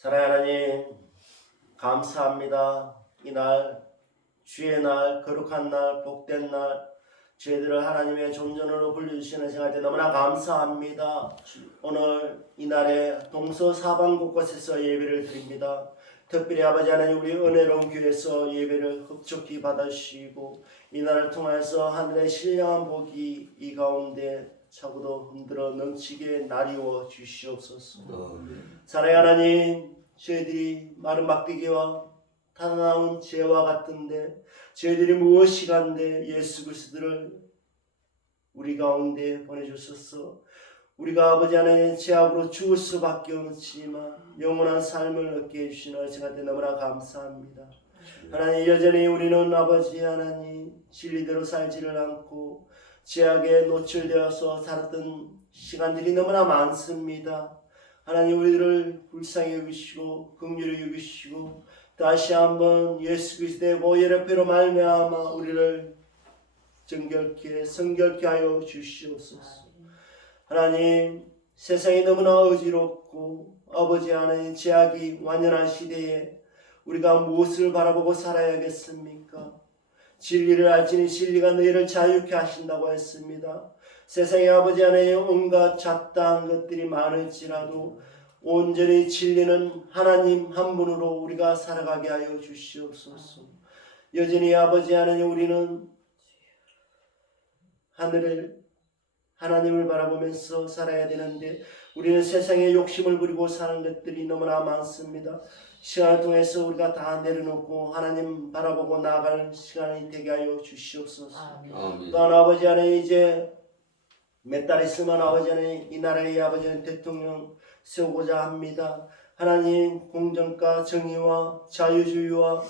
사랑하는 하나님, 감사합니다. 이날 주의 날, 거룩한 날, 복된 날, 저희들을 하나님의 존전으로 불러주시는 시간에 너무나 감사합니다. 오늘 이날에 동서사방 곳곳에서 예배를 드립니다. 특별히 아버지 하나님, 우리 은혜로운 교회에서 예배를 흡족히 받아주시고 이날을 통해서 하늘의 신령한 복이 이 가운데 차고도 흔들어 넘치게 나리워 주시옵소서. 사랑의 하나님, 저희들이 마른 막대기와 타나운 죄와 같은데 저희들이 무엇이간데 예수 그리스도를 우리 가운데 보내주셔서 우리가 아버지 하나님의 죄악으로 죽을 수밖에 없지만 영원한 삶을 얻게 해주시는 저한테 너무나 감사합니다. 하나님, 여전히 우리는 아버지 하나님 진리대로 살지를 않고 죄악에 노출되어서 살았던 시간들이 너무나 많습니다. 하나님, 우리들을 불쌍히 여기시고 긍휼히 여기시고 다시 한번 예수 그리스도의 보혈의 피로 말미암아 우리를 정결케 성결케 하여 주시옵소서. 하나님, 세상이 너무나 어지럽고 아버지 하나님 죄악이 완연한 시대에 우리가 무엇을 바라보고 살아야겠습니까? 진리를 알지니 진리가 너희를 자유케 하신다고 했습니다. 세상에 아버지 하나님 온갖 잡다한 것들이 많을지라도 온전히 진리는 하나님 한 분으로 우리가 살아가게 하여 주시옵소서. 여전히 아버지 하나님 우리는 하늘을 하나님을 바라보면서 살아야 되는데 우리는 세상에 욕심을 부리고 사는 것들이 너무나 많습니다. 시간을 통해서 우리가 다 내려놓고 하나님 바라보고 나아갈 시간이 되게 하여 주시옵소서. 또한 아버지 하나님 이제 몇 달 있으면 아버지 하나님 이 나라의 아버지 하나님 대통령 세우고자 합니다. 하나님 공정과 정의와 자유주의와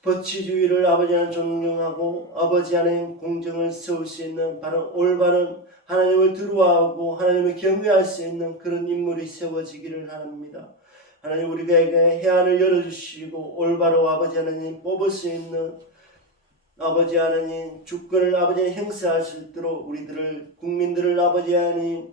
법치주의를 아버지 하나님 존중하고 아버지 하나님 공정을 세울 수 있는 바른 올바른 하나님을 두려워하고 하나님을 경외할 수 있는 그런 인물이 세워지기를 합니다. 하나님, 우리에게 해안을 열어주시고 올바로 아버지 하나님 뽑을 수 있는 아버지 하나님 주권을 아버지 하나님 행사할 수 있도록 우리들을 국민들을 아버지 하나님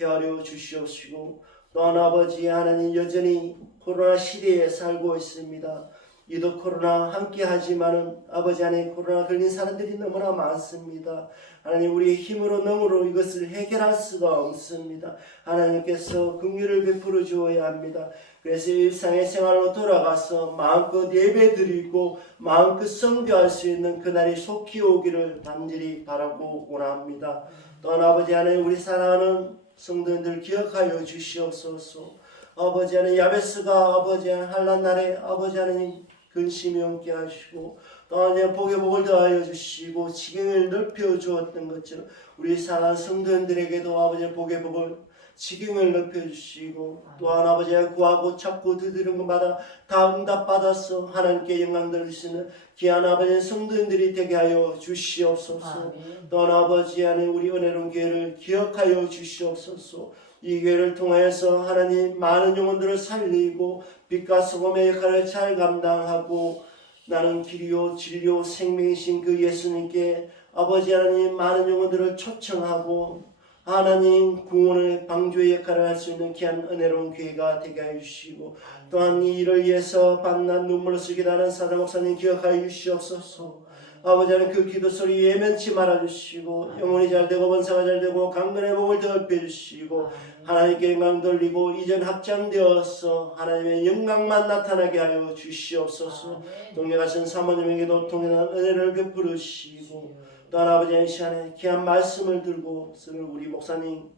헤아려 주시옵시고 또한 아버지 하나님 여전히 코로나 시대에 살고 있습니다. 이도 코로나 함께 하지만은 아버지 하나님 코로나 걸린 사람들이 너무나 많습니다. 하나님, 우리의 힘으로 능으로 이것을 해결할 수가 없습니다. 하나님께서 긍휼을 베풀어 주어야 합니다. 그래서 일상의 생활로 돌아가서 마음껏 예배 드리고 마음껏 성교할 수 있는 그날이 속히 오기를 간절히 바라고 원합니다. 또한 아버지 하나님 우리 사랑하는 성도님들 기억하여 주시옵소서. 아버지 하나님 야베스가 아버지 하나님 한란 날에 아버지 하나님 근심이 없게 하시고 또한 복의 복을 더하여 주시고 지경을 넓혀 주었던 것처럼 우리 사랑하는 성도님들에게도 아버지 복의 복을 지경을 넓혀 주시고 또한 아버지 구하고 찾고 두드리는 것마다 다 응답받아서 하나님께 영광 돌리시는 귀한 아버지 성도님들이 되게 하여 주시옵소서. 또한 아버지 하나님 우리 은혜로운 교회를 기억하여 주시옵소서. 이 교회를 통해서 하나님 많은 영혼들을 살리고 빛과 소금의 역할을 잘 감당하고 나는 길이요 진리요 생명이신 그 예수님께 아버지 하나님 많은 영혼들을 초청하고 하나님 구원의 방주의 역할을 할 수 있는 귀한 은혜로운 교회가 되게 해주시고 또한 이 일을 위해서 밤낮 눈물을 쓰게 하는 사장 목사님 기억하여 주시옵소서. 아버지 하나님 그 기도 소리 예면치 말아주시고 영혼이 잘되고 번사가 잘되고 강건의 복을 더럽혀주시고 하나님께 영광 돌리고 이전 확장되어서 하나님의 영광만 나타나게 하여 주시옵소서. 동행하신 사모님에게도 동행한 은혜를 베풀으시고 또한 아버지의 시간에 귀한 말씀을 들고 쓰는 우리 목사님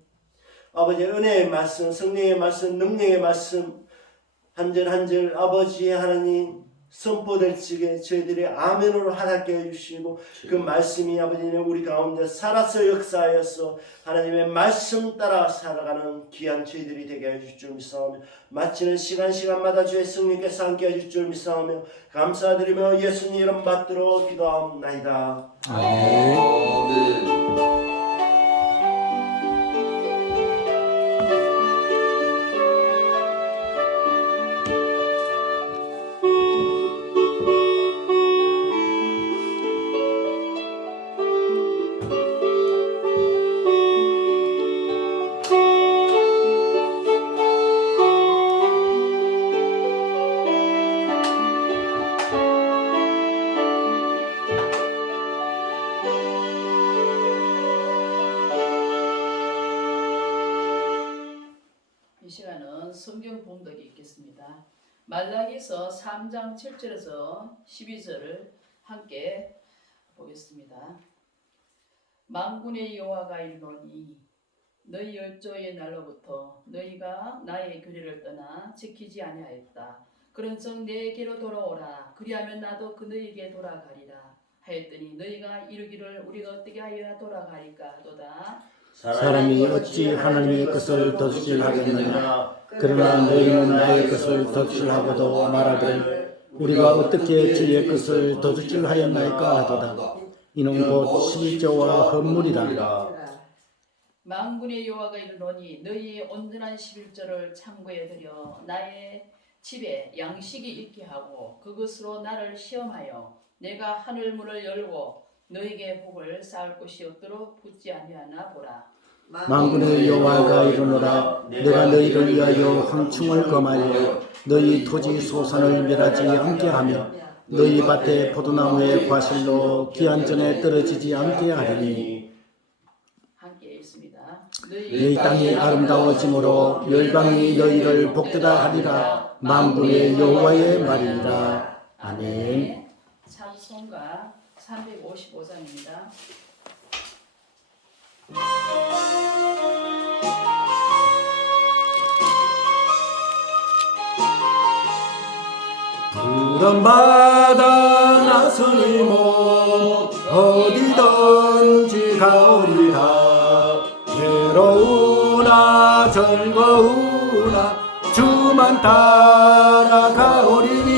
아버지의 은혜의 말씀 성령의 말씀 능력의 말씀 한 절 한 절 아버지의 하나님 선포될 적에 저희들이 아멘으로 하답게 해주시고 그 말씀이 아버지는 우리 가운데 살아서 역사하여서 하나님의 말씀 따라 살아가는 귀한 저희들이 되게 해줄 줄 믿사오며 마치는 시간마다 주의 성령께서 함께 해줄 줄 믿사오며 감사드리며 예수님 이름 받들어 기도하옵나이다. 아멘. 성경 봉독이 있겠습니다. 말라기서 3장 7절에서 12절을 함께 보겠습니다. 만군의 여호와가 이르노니 너희 열조의 날로부터 너희가 나의 규례를 떠나 지키지 아니하였다. 그런즉 내게로 돌아오라. 그리하면 나도 그 너희에게 돌아가리라 하였더니 너희가 이르기를 우리가 어떻게 하여야 돌아가리까 하도다. 사람이 어찌 하나님의 것을 덧질하겠느냐. 그러나 너희는 나의 것을 덧질하고도 말하기를 우리가 어떻게 주의 것을 덧질하였나이까 하도다. 이는 곧 11조와 헌물이라. 만군의 여호와가 이르노니 너희 온전한 11조를 창고에 들여 나의 집에 양식이 있게 하고 그것으로 나를 시험하여 내가 하늘 문을 열고 너에게 복을 쌓을 곳이 없도록 붙지 아니하나 보라. 만군의 여호와가 이르노라. 내가 너희를 위하여 황충을 검하여 너희 토지 소산을 멸하지 않게 하며 너희 밭의 포도나무의 과실로 기한전에 떨어지지 않게 하리니 함께 있습니다. 너희 땅이 아름다워짐으로 열방이 너희를 복되다 하리라. 만군의 여호와의 말이니라. 아멘. 찬송가 355장입니다. 푸른 바다 나서니 못 어디든지 가오리라. 괴로우나 즐거우나 주만 따라가오리니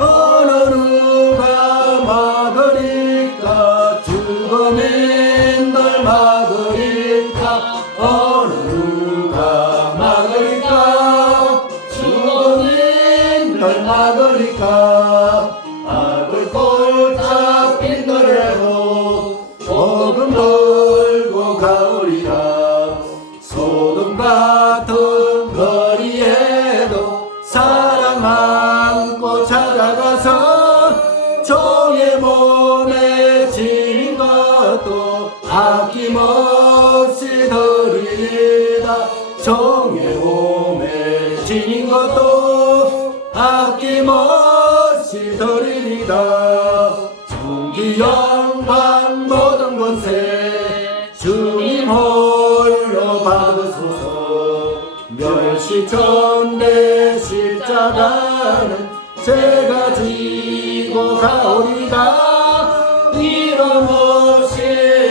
어느 누가 막으리까. 죽음인 널 막으리까. 어느 누가 막으리까. 죽음인 널 막으리까. 악을 꼴짝 빈노래로 복음 돌고 가오리라. 소돔 같은 거리에도 사랑 안고 찾아가서 종의 몸에 지닌 것도 아낌없이 드리리다. 종의 몸에 지닌 것도 아낌없이 드리리다. 존귀 영광 모든 권세 주님 홀로 받으소서. 멸시전대 십자가는 제가 지고 가오리다. 이름 없이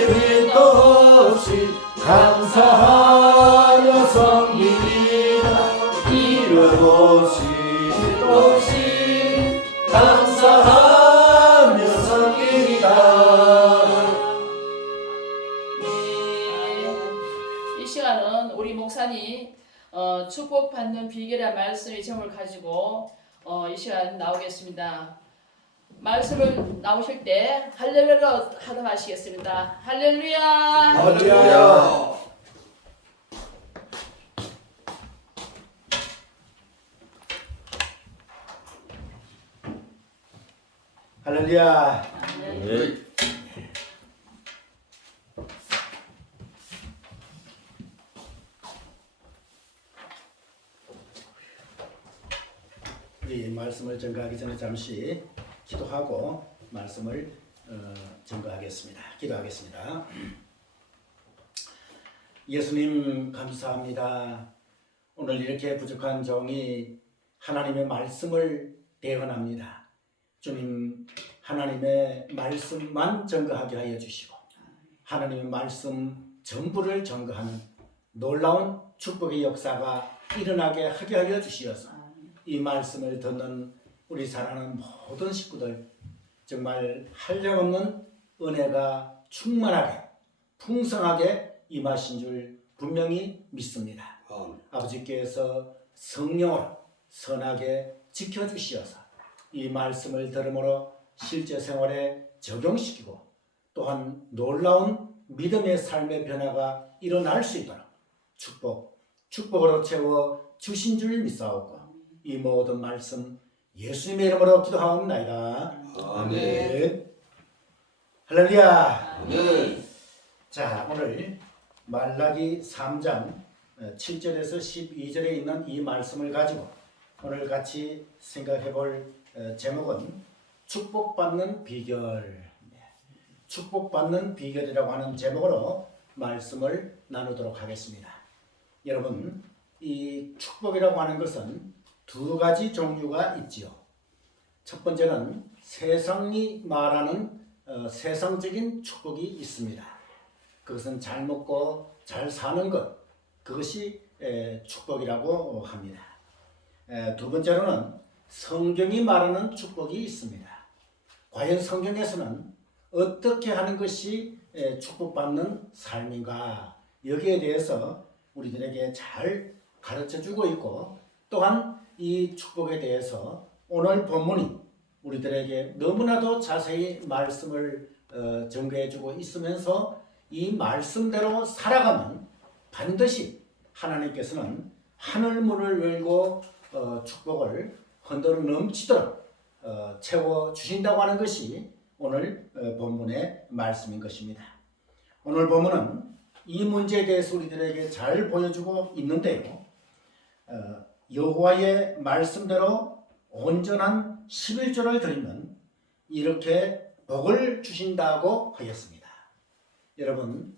빛도 없이 감사하며 섬기리라. 이름 없이 빛도 없이 감사하며 섬기리라. 이 시간은 우리 목사님 축복받는 비결의 말씀의 제목을 가지고 이 시간 나오겠습니다. 말씀을 나오실 때 할렐루야 하도록 하시겠습니다. 할렐루야. 할렐루야. 할렐루야. 네. 우리 말씀을 전가하기 전에 잠시 기도하고 말씀을 전가하겠습니다. 기도하겠습니다. 예수님 감사합니다. 오늘 이렇게 부족한 종이 하나님의 말씀을 대언합니다. 주님, 하나님의 말씀만 전가하게 하여 주시고 하나님의 말씀 전부를 전가하는 놀라운 축복의 역사가 일어나게 하게 하여 주시어서 이 말씀을 듣는 우리 사랑하는 모든 식구들 정말 한량없는 은혜가 충만하게 풍성하게 임하신 줄 분명히 믿습니다. 아버지께서 성령으로 선하게 지켜주시어서 이 말씀을 들음으로 실제 생활에 적용시키고 또한 놀라운 믿음의 삶의 변화가 일어날 수 있도록 축복으로 채워 주신 줄 믿사오고 이 모든 말씀 예수님의 이름으로 기도하옵나이다. 아멘. 할렐루야. 아멘. 자, 오늘 말라기 3장 7절에서 12절에 있는 이 말씀을 가지고 오늘 같이 생각해 볼 제목은 축복받는 비결, 축복받는 비결이라고 하는 제목으로 말씀을 나누도록 하겠습니다. 여러분, 이 축복이라고 하는 것은 두 가지 종류가 있지요. 첫 번째는 세상이 말하는 세상적인 축복이 있습니다. 그것은 잘 먹고 잘 사는 것, 그것이 축복이라고 합니다. 두 번째로는 성경이 말하는 축복이 있습니다. 과연 성경에서는 어떻게 하는 것이 축복받는 삶인가, 여기에 대해서 우리들에게 잘 가르쳐주고 있고, 또한 이 축복에 대해서 오늘 본문이 우리들에게 너무나도 자세히 말씀을 전개해주고 있으면서 이 말씀대로 살아가면 반드시 하나님께서는 하늘문을 열고 축복을 흔들어 넘치도록 채워주신다고 하는 것이 오늘 본문의 말씀인 것입니다. 오늘 본문은 이 문제에 대해서 우리들에게 잘 보여주고 있는데요. 여호와의 말씀대로 온전한 11조를 드리면 이렇게 복을 주신다고 하였습니다. 여러분,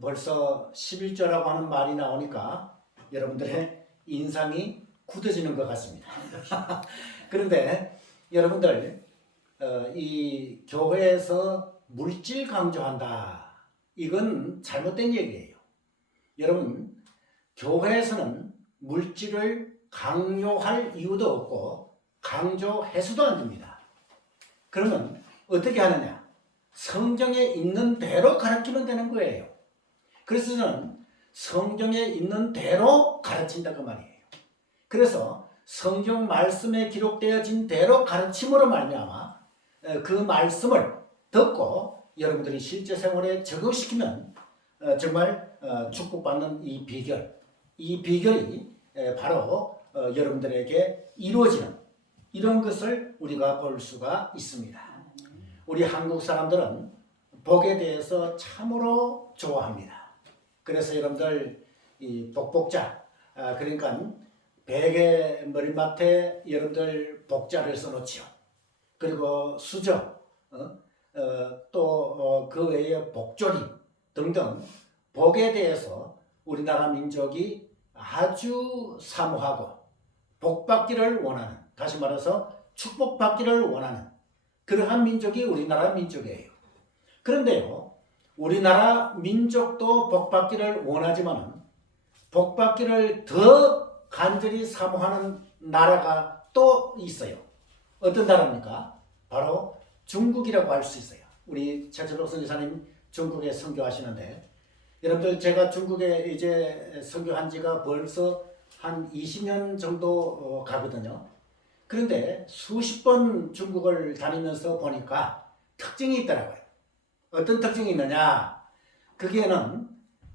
벌써 11조라고 하는 말이 나오니까 여러분들의 인상이 굳어지는 것 같습니다. 그런데 여러분들, 이 교회에서 물질 강조한다, 이건 잘못된 얘기예요. 여러분, 교회에서는 물질을 강요할 이유도 없고 강조해서도 안 됩니다. 그러면 어떻게 하느냐? 성경에 있는 대로 가르치면 되는 거예요. 그래서 저는 성경에 있는 대로 가르친다 그 말이에요. 그래서 성경 말씀에 기록되어진 대로 가르침으로 말미암아 그 말씀을 듣고 여러분들이 실제 생활에 적용시키면 정말 축복받는 이 비결이 바로 여러분들에게 이루어지는 이런 것을 우리가 볼 수가 있습니다. 우리 한국 사람들은 복에 대해서 참으로 좋아합니다. 그래서 여러분들 이 복복자, 그러니까 베개 머리맡에 여러분들 복자를 써놓지요. 그리고 수저, 또 그 외에 복조리 등등 복에 대해서 우리나라 민족이 아주 사모하고 복받기를 원하는, 다시 말해서 축복받기를 원하는 그러한 민족이 우리나라 민족이에요. 그런데요, 우리나라 민족도 복받기를 원하지만 복받기를 더 간절히 사모하는 나라가 또 있어요. 어떤 나라입니까? 바로 중국이라고 할 수 있어요. 우리 최철록 선교사님 중국에 선교하시는데, 여러분들 제가 중국에 이제 선교한 지가 벌써 한 20년 정도 가거든요. 그런데 수십 번 중국을 다니면서 보니까 특징이 있더라고요. 어떤 특징이 있느냐? 거기에는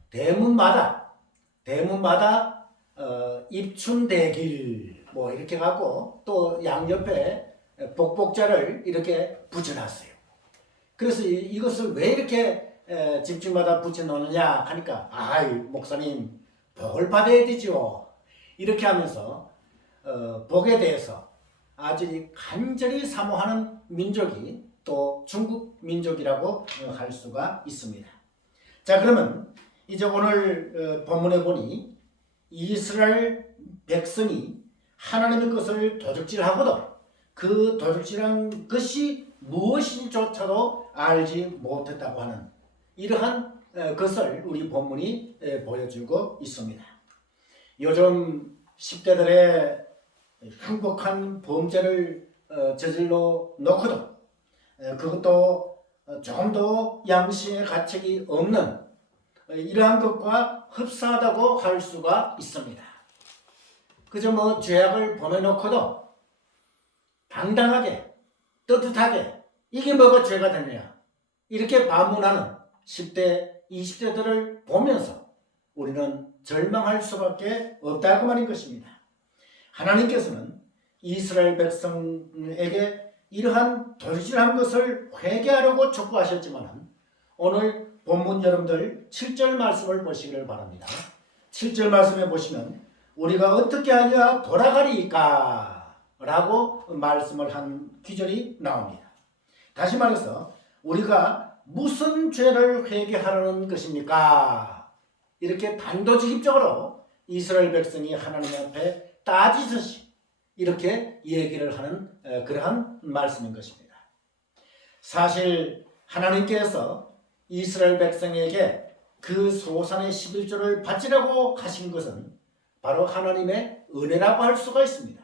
대문마다 입춘대길 뭐 이렇게 갖고 또 양옆에 복복자를 이렇게 붙여놨어요. 그래서 이것을 왜 이렇게 집집마다 붙여놓느냐 하니까, 아이 목사님 복을 받아야 되죠. 이렇게 하면서 복에 대해서 아주 간절히 사모하는 민족이 또 중국 민족이라고 할 수가 있습니다. 자, 그러면 이제 오늘 본문에 보니 이스라엘 백성이 하나님의 것을 도적질하고도 그 도적질한 것이 무엇인지조차도 알지 못했다고 하는 이러한 것을 우리 본문이 보여주고 있습니다. 요즘 10대들의 행복한 범죄를 저질러 놓고도 그것도 조금 더 양심의 가책이 없는 이러한 것과 흡사하다고 할 수가 있습니다. 그저 뭐 죄악을 범해놓고도 당당하게 떳떳하게 이게 뭐가 죄가 되느냐 이렇게 반문하는 10대 20대들을 보면서 우리는 절망할 수밖에 없다고 말인 것입니다. 하나님께서는 이스라엘 백성에게 이러한 도질한 것을 회개하려고 촉구하셨지만 오늘 본문 여러분들 7절 말씀을 보시기를 바랍니다. 7절 말씀해 보시면 우리가 어떻게 하여 돌아가리까? 라고 말씀을 한 구절이 나옵니다. 다시 말해서 우리가 무슨 죄를 회개하라는 것입니까? 이렇게 단도직입적으로 이스라엘 백성이 하나님 앞에 따지듯이 이렇게 얘기를 하는 그러한 말씀인 것입니다. 사실 하나님께서 이스라엘 백성에게 그 소산의 11조를 바치라고 하신 것은 바로 하나님의 은혜라고 할 수가 있습니다.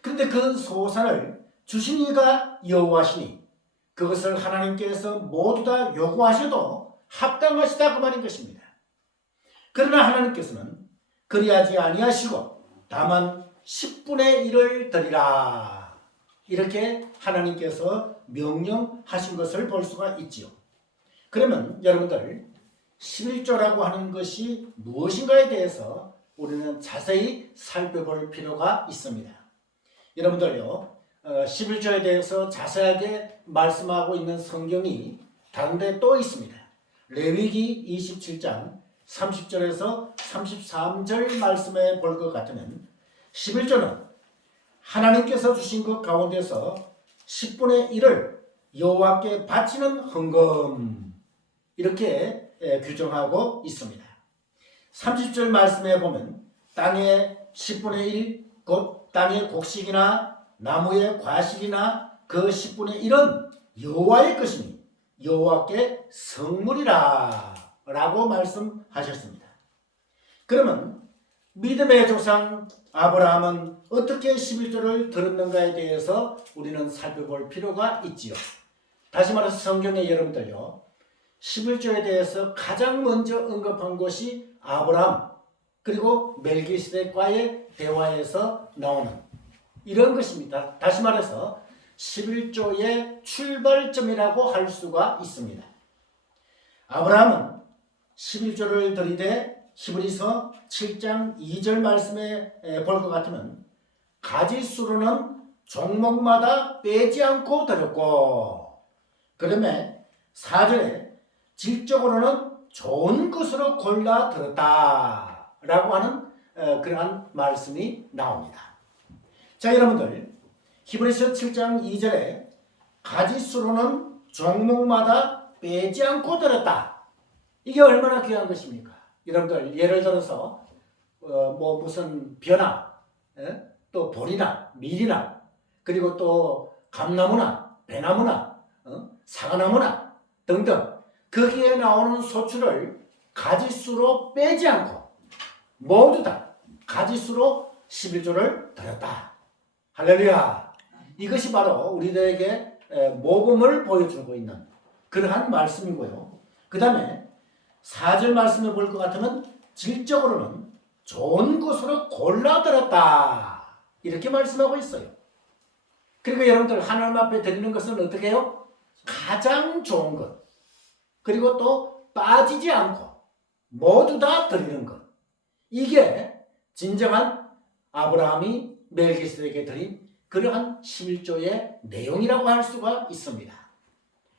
그런데 그 소산을 주신 이가 여호와시니 그것을 하나님께서 모두 다 요구하셔도 합당하시다 그 말인 것입니다. 그러나 하나님께서는 그리하지 아니하시고 다만 10분의 1을 드리라 이렇게 하나님께서 명령하신 것을 볼 수가 있지요. 그러면 여러분들 11조라고 하는 것이 무엇인가에 대해서 우리는 자세히 살펴볼 필요가 있습니다. 여러분들요 11조에 대해서 자세하게 말씀하고 있는 성경이 다른 데 또 있습니다. 레위기 27장 30절에서 33절 말씀에 볼 것 같으면 11조는 하나님께서 주신 것 가운데서 10분의 1을 여호와께 바치는 헌금 이렇게 규정하고 있습니다. 30절 말씀에 보면 땅의 10분의 1 곧 땅의 곡식이나 나무의 과실이나 그 10분의 1은 여호와의 것이니 여호와께 성물이라 라고 말씀하셨습니다. 그러면 믿음의 조상 아브라함은 어떻게 11조를 들었는가에 대해서 우리는 살펴볼 필요가 있지요. 다시 말해서 성경에 여러분들요 11조에 대해서 가장 먼저 언급한 것이 아브라함 그리고 멜기세덱과의 대화에서 나오는 이런 것입니다. 다시 말해서 11조의 출발점이라고 할 수가 있습니다. 아브라함은 11조를 드리되 히브리서 7장 2절 말씀에 볼 것 같으면 가지수로는 종목마다 빼지 않고 드렸고 그다음에 4절에 질적으로는 좋은 것으로 골라 들었다 라고 하는 그러한 말씀이 나옵니다. 자 여러분들 히브리서 7장 2절에 가지수로는 종목마다 빼지 않고 들었다 이게 얼마나 귀한 것입니까? 여러분들 예를 들어서 뭐 무슨 벼나 또 보리나 밀이나 그리고 또 감나무나 배나무나 사과나무나 등등 거기에 나오는 소출을 가지수로 빼지 않고 모두 다 가지수로 11조를 드렸다. 할렐루야. 이것이 바로 우리들에게 모범을 보여주고 있는 그러한 말씀이고요. 그 다음에 4절 말씀을 볼 것 같으면 질적으로는 좋은 것으로 골라 들었다. 이렇게 말씀하고 있어요. 그리고 여러분들 하나님 앞에 드리는 것은 어떻게 해요? 가장 좋은 것. 그리고 또 빠지지 않고 모두 다 드리는 것. 이게 진정한 아브라함이 멜기세덱에게 드린 그러한 11조의 내용이라고 할 수가 있습니다.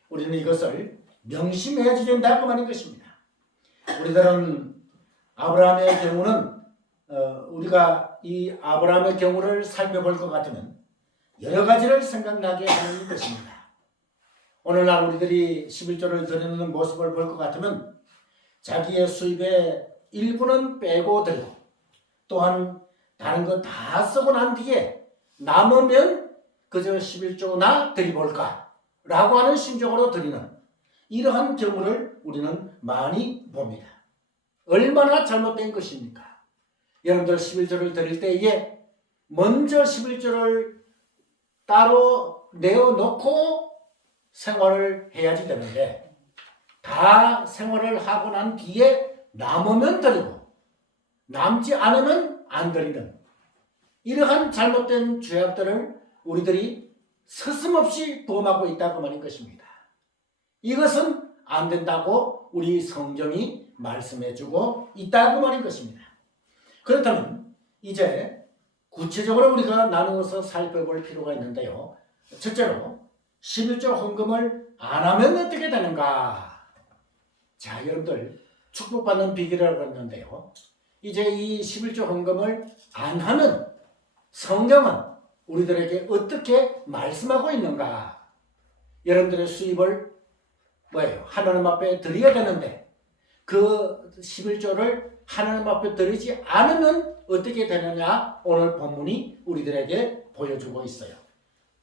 우리는 이것을 명심해야지 된다 그 말인 것입니다. 우리들은 아브라함의 경우는 우리가 이 아브라함의 경우를 살펴볼 것 같으면 여러 가지를 생각나게 하는 것입니다. 오늘날 우리들이 11조를 드리는 모습을 볼 것 같으면 자기의 수입의 일부는 빼고 드리고 또한 다른 거 다 쓰고 난 뒤에 남으면 그저 11조나 드리볼까 라고 하는 심정으로 드리는 이러한 경우를 우리는 많이 봅니다. 얼마나 잘못된 것입니까? 여러분들 11조를 드릴 때에 먼저 11조를 따로 내어놓고 생활을 해야지 되는데 다 생활을 하고 난 뒤에 남으면 드리고 남지 않으면 안 드리는 이러한 잘못된 죄악들을 우리들이 서슴없이 범하고 있다고 말인 것입니다. 이것은 안 된다고 우리 성경이 말씀해주고 있다고 말인 것입니다. 그렇다면 이제 구체적으로 우리가 나누어서 살펴볼 필요가 있는데요. 첫째로 11조 헌금을 안 하면 어떻게 되는가? 자, 여러분들 축복받는 비결이라고 했는데요. 이제 이 11조 헌금을 안 하는 성경은 우리들에게 어떻게 말씀하고 있는가? 여러분들의 수입을 뭐예요? 하나님 앞에 드려야 되는데 그 11조를 하나님 앞에 드리지 않으면 어떻게 되느냐? 오늘 본문이 우리들에게 보여주고 있어요.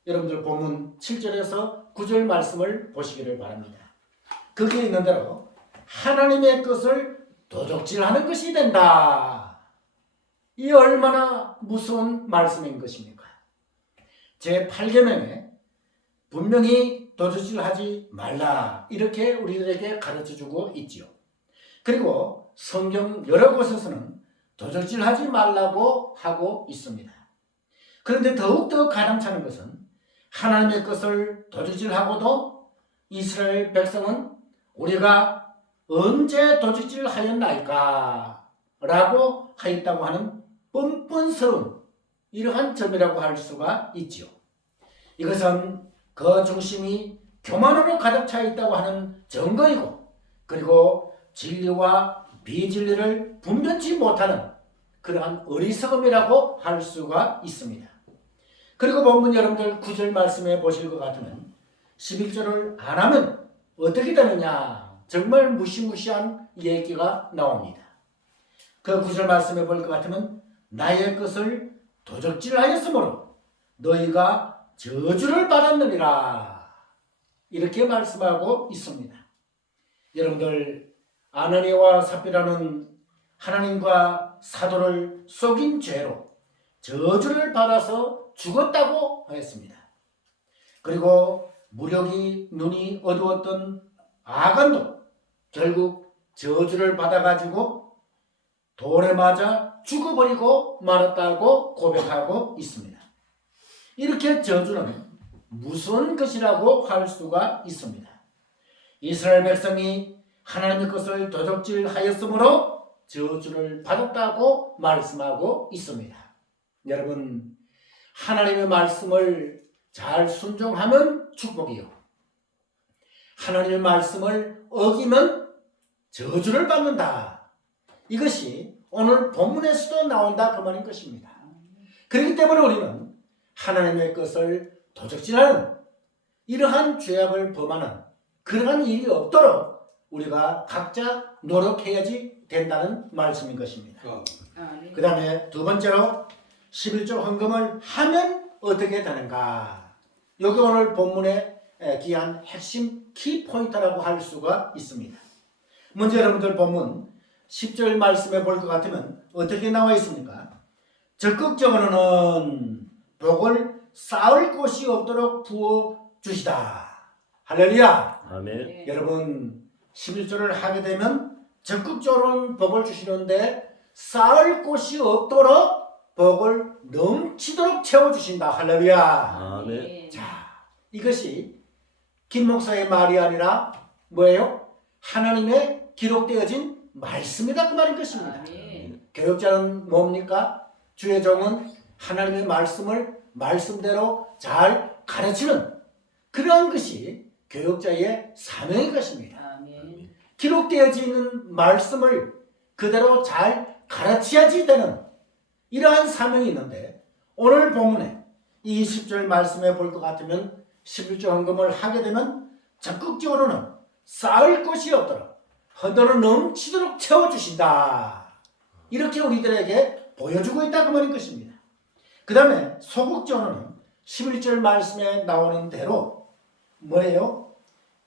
여러분들 본문 7절에서 9절 말씀을 보시기를 바랍니다. 거기에 있는 대로 하나님의 것을 도적질하는 것이 된다. 이 얼마나 무서운 말씀인 것입니까? 제8계명에 분명히 도적질하지 말라 이렇게 우리들에게 가르쳐주고 있지요. 그리고 성경 여러 곳에서는 도적질하지 말라고 하고 있습니다. 그런데 더욱더 가당찮은 것은 하나님의 것을 도적질하고도 이스라엘 백성은 우리가 언제 도적질하였나이까 라고 하였다고 하는 뻔뻔스러운 이러한 점이라고 할 수가 있지요. 이것은 그 중심이 교만으로 가득 차 있다고 하는 증거이고 그리고 진리와 비진리를 분별치 못하는 그러한 어리석음이라고 할 수가 있습니다. 그리고 본문 여러분들 9절 말씀해 보실 것 같으면 11절을 안 하면 어떻게 되느냐 정말 무시무시한 얘기가 나옵니다. 그 9절 말씀해 볼 것 같으면 나의 것을 도적질하였으므로 너희가 저주를 받았느니라 이렇게 말씀하고 있습니다. 여러분들 아나니아와 삽비라는 하나님과 사도를 속인 죄로 저주를 받아서 죽었다고 하였습니다. 그리고 무력이 눈이 어두웠던 아간도 결국 저주를 받아가지고 돌에 맞아 죽어버리고 말았다고 고백하고 있습니다. 이렇게 저주는 무서운 것이라고 할 수가 있습니다. 이스라엘 백성이 하나님의 것을 도적질하였으므로 저주를 받았다고 말씀하고 있습니다. 여러분, 하나님의 말씀을 잘 순종하면 축복이요. 하나님의 말씀을 어기면 저주를 받는다. 이것이 오늘 본문에서도 나온다 그 말인 것입니다. 그렇기 때문에 우리는 하나님의 것을 도적질하는 이러한 죄악을 범하는 그러한 일이 없도록 우리가 각자 노력해야지 된다는 말씀인 것입니다. 그 다음에 두 번째로 11조 헌금을 하면 어떻게 되는가? 여기 오늘 본문의 귀한 핵심 키포인트라고 할 수가 있습니다. 먼저 여러분들 본문 10절 말씀해 볼 것 같으면 어떻게 나와 있습니까? 적극적으로는 복을 쌓을 곳이 없도록 부어주시다. 할렐루야. 아멘. 여러분 11조를 하게 되면 적극적으로는 복을 주시는데 쌓을 곳이 없도록 복을 넘치도록 채워주신다. 할렐루야. 아멘. 자, 이것이 김 목사의 말이 아니라 뭐예요? 하나님의 기록되어진 말씀이다 그 말인 것입니다. 교육자는 뭡니까? 주의 종은 하나님의 말씀을 말씀대로 잘 가르치는 그러한 것이 교육자의 사명인 것입니다. 기록되어져 있는 말씀을 그대로 잘 가르쳐야지 되는 이러한 사명이 있는데 오늘 본문에 이 10절 말씀해 볼 것 같으면 11조 헌금을 하게 되면 적극적으로는 쌓을 곳이 없도록 헌돈을 넘치도록 채워주신다. 이렇게 우리들에게 보여주고 있다 그 말인 것입니다. 그 다음에 소극적으로는 11절 말씀에 나오는 대로 뭐예요?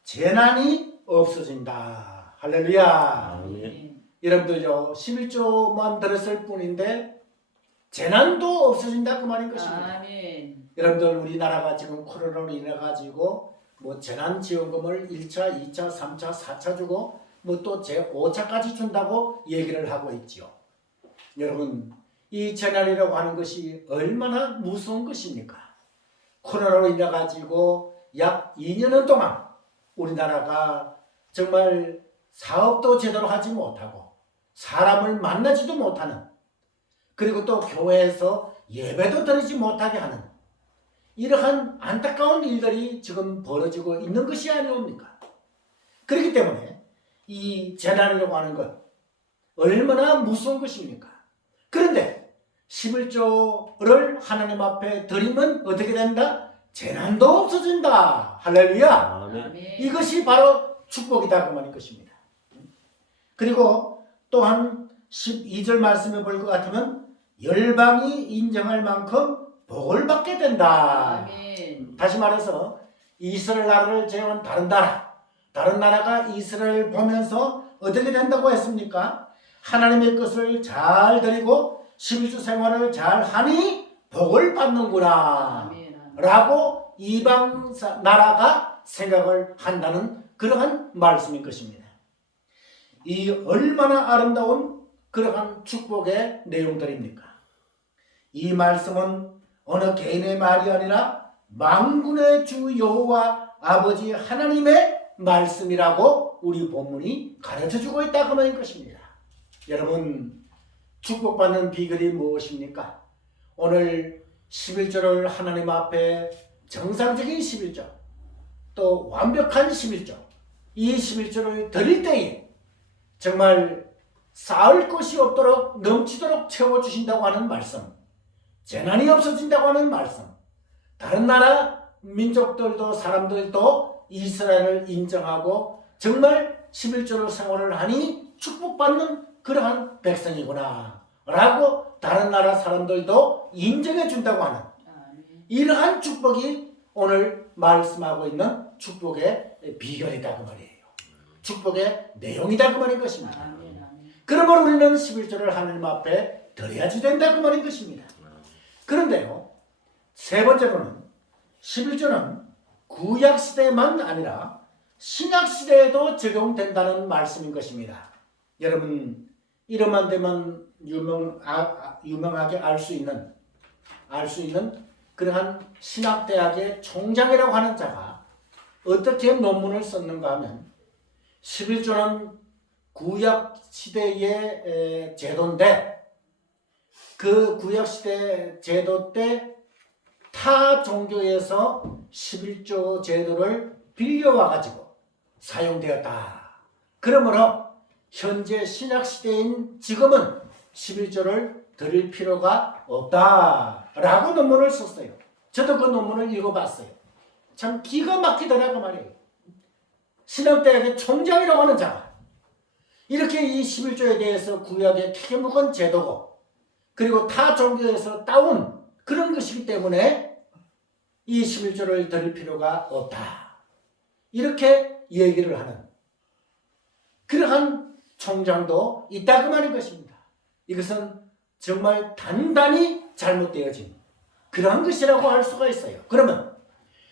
재난이 없어진다. 할렐루야. 아멘. 여러분들요 11조만 들었을 뿐인데 재난도 없어진다 그 말인 것입니다. 아멘. 여러분들 우리나라가 지금 코로나로 인해 가지고 뭐 재난지원금을 1차, 2차, 3차, 4차 주고 뭐 또 제5차까지 준다고 얘기를 하고 있죠. 여러분 이 재난이라고 하는 것이 얼마나 무서운 것입니까? 코로나로 인해 가지고 약 2년 동안 우리나라가 정말 사업도 제대로 하지 못하고 사람을 만나지도 못하는 그리고 또 교회에서 예배도 드리지 못하게 하는 이러한 안타까운 일들이 지금 벌어지고 있는 것이 아니옵니까? 그렇기 때문에 이 재난이라고 하는 것 얼마나 무서운 것입니까? 그런데 11조를 하나님 앞에 드리면 어떻게 된다? 재난도 없어진다. 할렐루야. 아멘. 아멘. 이것이 바로 축복이다 그 말인 것입니다. 그리고 또한 12절 말씀해 볼 것 같으면 열방이 인정할 만큼 복을 받게 된다. 아멘. 다시 말해서 이스라엘 나라를 제외한 다른 나라가 이스라엘을 보면서 어떻게 된다고 했습니까? 하나님의 것을 잘 드리고 11조 생활을 잘 하니 복을 받는구나 아멘. 라고 이방 나라가 생각을 한다는 그러한 말씀인 것입니다. 이 얼마나 아름다운 그러한 축복의 내용들입니까? 이 말씀은 어느 개인의 말이 아니라 만군의 주 여호와 아버지 하나님의 말씀이라고 우리 본문이 가르쳐주고 있다 그 말인 것입니다. 여러분, 축복받는 비결이 무엇입니까? 오늘 11조를 하나님 앞에 정상적인 11조, 또 완벽한 11조, 이 11조를 드릴 때에 정말 쌓을 것이 없도록 넘치도록 채워주신다고 하는 말씀, 재난이 없어진다고 하는 말씀, 다른 나라 민족들도 사람들도 이스라엘을 인정하고 정말 11조를 생활을 하니 축복받는 그러한 백성이구나 라고 다른 나라 사람들도 인정해 준다고 하는 아멘. 이러한 축복이 오늘 말씀하고 있는 축복의 비결이다 그 말이에요. 축복의 내용이다 그 말인 것입니다. 아멘. 아멘. 그러므로 우리는 11조를 하나님 앞에 드려야지 된다 그 말인 것입니다. 그런데요, 세 번째로는 11조는 구약시대만 아니라 신약시대에도 적용된다는 말씀인 것입니다. 여러분, 이름만 되면 유명하게 알 수 있는 그러한 신학대학의 총장이라고 하는 자가 어떻게 논문을 썼는가 하면 11조는 구약시대의 제도인데 그 구약시대 제도 때 타 종교에서 11조 제도를 빌려와가지고 사용되었다. 그러므로 현재 신약시대인 지금은 11조를 드릴 필요가 없다라고 논문을 썼어요. 저도 그 논문을 읽어봤어요. 참 기가 막히더라고 말이에요. 신학대학의 총장이라고 하는 자가 이렇게 이 11조에 대해서 구약의 크게 묵은 제도고 그리고 타 종교에서 따온 그런 것이기 때문에 이 11조를 드릴 필요가 없다. 이렇게 얘기를 하는 그러한 총장도 있다 그 말인 것입니다. 이것은 정말 단단히 잘못되어진 그러한 것이라고 할 수가 있어요. 그러면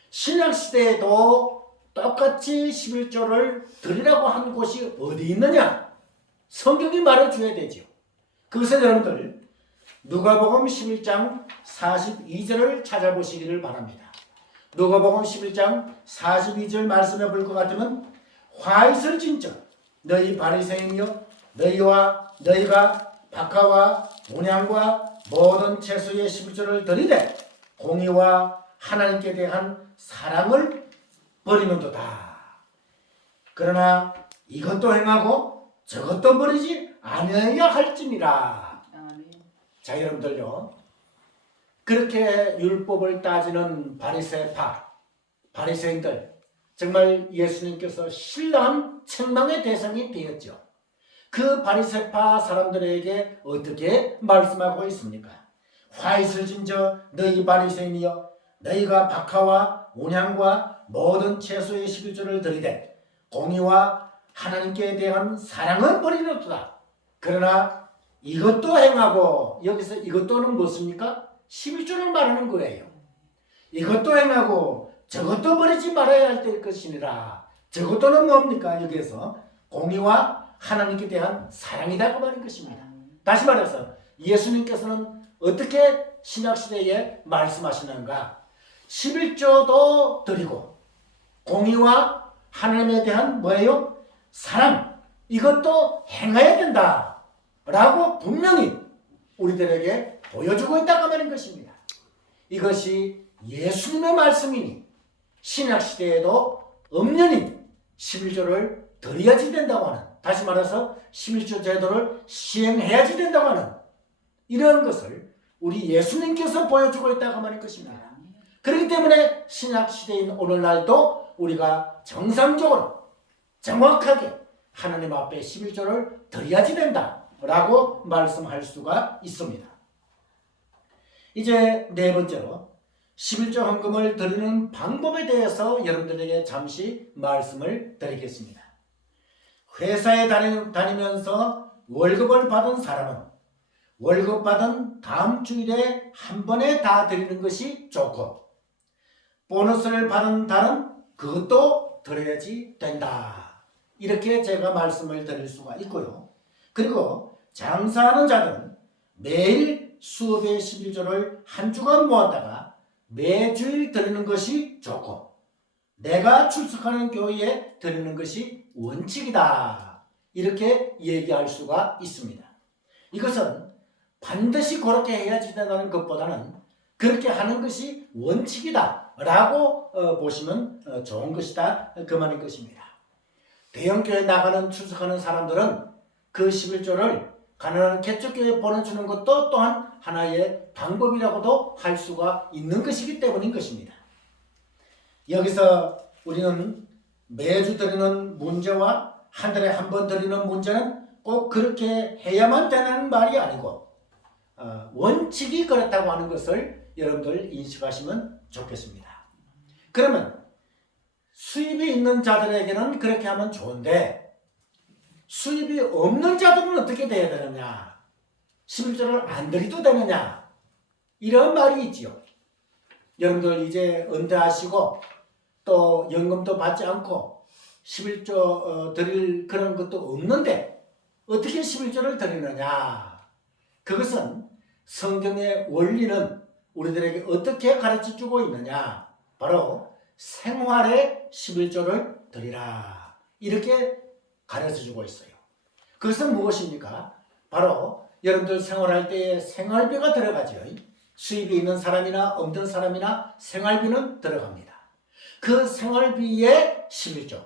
신약시대에도 똑같이 11조를 드리라고 한 곳이 어디 있느냐? 성경이 말해줘야 되죠. 그것은 여러분들 누가복음 11장 42절을 찾아보시기를 바랍니다. 누가복음 11장 42절 말씀해 볼 것 같으면 화 있을 진저 너희 바리새인이여 너희가 박하와 온향과 모든 채소의 11조를 드리되 공의와 하나님께 대한 사랑을 버리는도다. 그러나 이것도 행하고 저것도 버리지 아니어야 할지니라. 아멘. 자, 여러분들요, 그렇게 율법을 따지는 바리새인들 정말 예수님께서 신랄한 책망의 대상이 되었죠. 그 바리새파 사람들에게 어떻게 말씀하고 있습니까? 화 있을 진저 너희 바리새인이여 너희가 박하와 온향과 모든 채소의 11조를 드리되 공의와 하나님께 대한 사랑은 버리노도다. 그러나 이것도 행하고, 여기서 이것도는 무엇입니까? 11조를 말하는 거예요. 이것도 행하고 저것도 버리지 말아야 할 것이니라. 저것도는 뭡니까? 여기에서 공의와 하나님께 대한 사랑이다 그 말인 것입니다. 다시 말해서 예수님께서는 어떻게 신약시대에 말씀하시는가? 11조도 드리고 공의와 하나님에 대한 뭐예요? 사랑, 이것도 행해야 된다 라고 분명히 우리들에게 보여주고 있다고 하는 것입니다. 이것이 예수님의 말씀이니 신약시대에도 엄연히 11조를 드려야지 된다고 하는 다시 말해서 11조 제도를 시행해야지 된다고 하는 이런 것을 우리 예수님께서 보여주고 있다고 하는 것입니다. 그렇기 때문에 신약시대인 오늘날도 우리가 정상적으로 정확하게 하나님 앞에 11조를 드려야지 된다라고 말씀할 수가 있습니다. 이제 네 번째로 11조 헌금을 드리는 방법에 대해서 여러분들에게 잠시 말씀을 드리겠습니다. 회사에 다니면서 월급을 받은 사람은 월급 받은 다음 주일에 한 번에 다 드리는 것이 좋고, 보너스를 받은 달은 그것도 드려야지 된다. 이렇게 제가 말씀을 드릴 수가 있고요. 그리고 장사하는 자들은 매일 수업의 11조를 한 주간 모았다가 매주일 드리는 것이 좋고, 내가 출석하는 교회에 드리는 것이 원칙이다. 이렇게 얘기할 수가 있습니다. 이것은 반드시 그렇게 해야지 된다는 것보다는 그렇게 하는 것이 원칙이다 라고 보시면 좋은 것이다, 그 말인 것입니다. 대형교회 나가는 출석하는 사람들은 그 11조를 가난한 개척교회에 보내주는 것도 또한 하나의 방법이라고도 할 수가 있는 것이기 때문인 것입니다. 여기서 우리는 매주 드리는 문제와 한 달에 한 번 드리는 문제는 꼭 그렇게 해야만 되는 말이 아니고, 원칙이 그렇다고 하는 것을 여러분들 인식하시면 좋겠습니다. 그러면 수입이 있는 자들에게는 그렇게 하면 좋은데, 수입이 없는 자들은 어떻게 돼야 되느냐? 11조를 안 드려도 되느냐? 이런 말이 있지요. 여러분들 이제 은퇴하시고 또 연금도 받지 않고 11조 드릴 그런 것도 없는데 어떻게 11조를 드리느냐? 그것은 성경의 원리는 우리들에게 어떻게 가르쳐주고 있느냐? 바로 생활에 11조를 드리라. 이렇게 가르쳐주고 있어요. 그것은 무엇입니까? 바로 여러분들 생활할 때에 생활비가 들어가죠. 수입이 있는 사람이나 없는 사람이나 생활비는 들어갑니다. 그 생활비의 11조,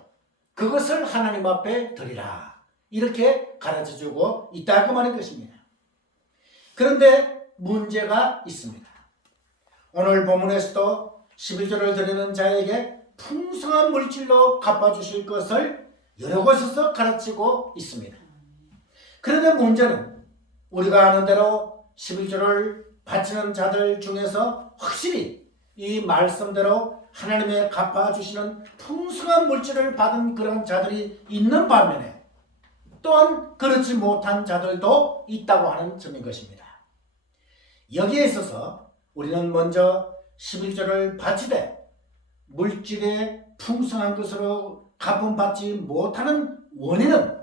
그것을 하나님 앞에 드리라. 이렇게 가르쳐주고 있다고 하는 것입니다. 그런데 문제가 있습니다. 오늘 본문에서도 11조를 드리는 자에게 풍성한 물질로 갚아주실 것을 여러 곳에서 가르치고 있습니다. 그런데 문제는 우리가 아는 대로 11조를 바치는 자들 중에서 확실히 이 말씀대로 하나님의 갚아주시는 풍성한 물질을 받은 그런 자들이 있는 반면에 또한 그렇지 못한 자들도 있다고 하는 점인 것입니다. 여기에 있어서 우리는 먼저 11조를 바치되 물질의 풍성한 것으로 갚음받지 못하는 원인은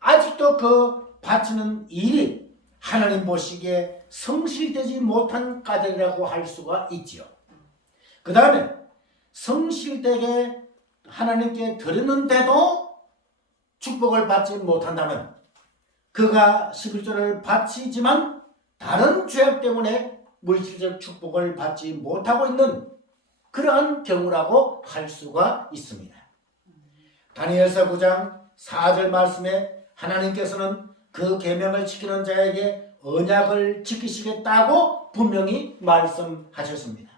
아직도 그 바치는 일이 하나님 보시기에 성실되지 못한 까닭이라고 할 수가 있지요. 그 다음에 성실되게 하나님께 드리는데도 축복을 받지 못한다면 그가 11조를 바치지만 다른 죄악 때문에 물질적 축복을 받지 못하고 있는 그러한 경우라고 할 수가 있습니다. 다니엘서 9장 4절 말씀에 하나님께서는 그 계명을 지키는 자에게 언약을 지키시겠다고 분명히 말씀하셨습니다.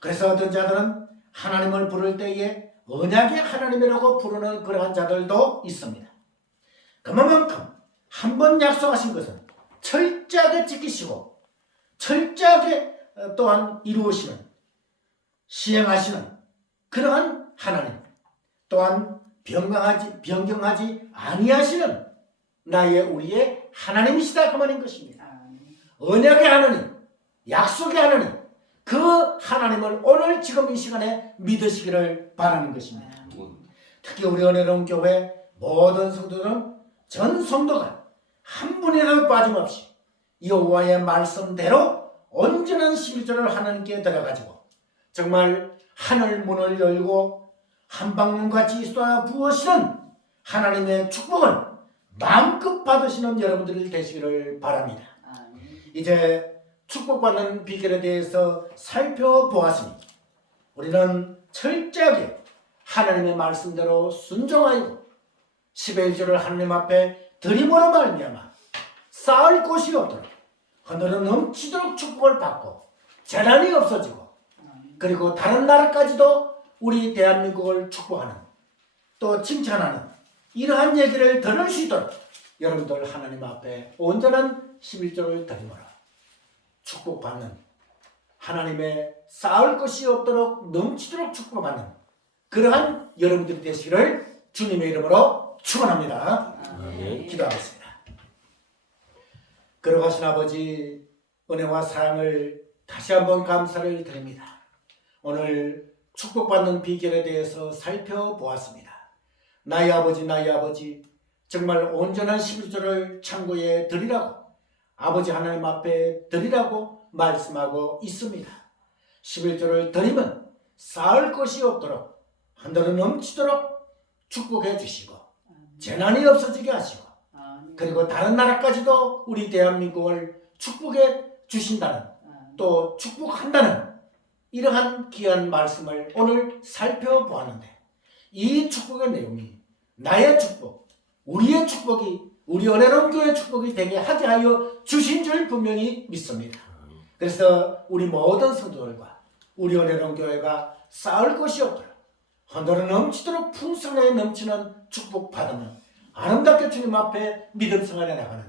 그래서 어떤 자들은 하나님을 부를 때에 언약의 하나님이라고 부르는 그러한 자들도 있습니다. 그만큼 한 번 약속하신 것은 철저하게 지키시고 철저하게 또한 이루시는, 시행하시는 그러한 하나님, 또한 변경하지 아니하시는 나의 우리의 하나님이시다 그 말인 것입니다. 언약의 하나님, 약속의 하나님, 그 하나님을 오늘 지금 이 시간에 믿으시기를 바라는 것입니다. 특히 우리 은혜로운 교회 모든 성도들은 전 성도가 한 분이라도 빠짐없이 여호와의 말씀대로 온전한 11조를 하나님께 드려가지고 정말 하늘 문을 열고 한방눈같이 쏟아 부으시는 하나님의 축복을 마음껏 받으시는 여러분들이 되시기를 바랍니다. 이제 축복받는 비결에 대해서 살펴보았으니 우리는 철저하게 하나님의 말씀대로 순종하여 10의 1조를 하나님 앞에 드림으로 말미암아 쌓을 곳이 없도록 하늘은 넘치도록 축복을 받고 재난이 없어지고 그리고 다른 나라까지도 우리 대한민국을 축복하는 또 칭찬하는 이러한 얘기를 들을 수 있도록 여러분들 하나님 앞에 온전한 11조를 드림으로 축복받는 하나님의 쌓을 것이 없도록 넘치도록 축복받는 그러한 여러분들이 되시기를 주님의 이름으로 축원합니다. 기도하겠습니다. 걸어가신 아버지 은혜와 사랑을 다시 한번 감사를 드립니다. 오늘 축복받는 비결에 대해서 살펴보았습니다. 나의 아버지 정말 온전한 11조를 창고에 드리라고 아버지 하나님 앞에 드리라고 말씀하고 있습니다. 11조를 드리면 쌓을 것이 없도록 하늘은 넘치도록 축복해 주시고 재난이 없어지게 하시고 그리고 다른 나라까지도 우리 대한민국을 축복해 주신다는 또 축복한다는 이러한 귀한 말씀을 오늘 살펴보았는데 이 축복의 내용이 나의 축복, 우리의 축복이 우리 은혜로운 교회 축복이 되게 하게 하여 주신 줄 분명히 믿습니다. 그래서 우리 모든 성도들과 우리 은혜로운 교회가 쌓을 것이 없도록 하늘은 넘치도록 풍성하게 넘치는 축복 받으면 아름답게 주님 앞에 믿음 생활에 나가는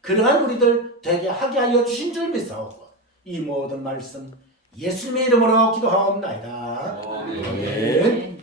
그러한 우리들 되게 하게 하여 주신 줄 믿사오고 이 모든 말씀 예수님의 이름으로 기도하옵나이다. 아멘.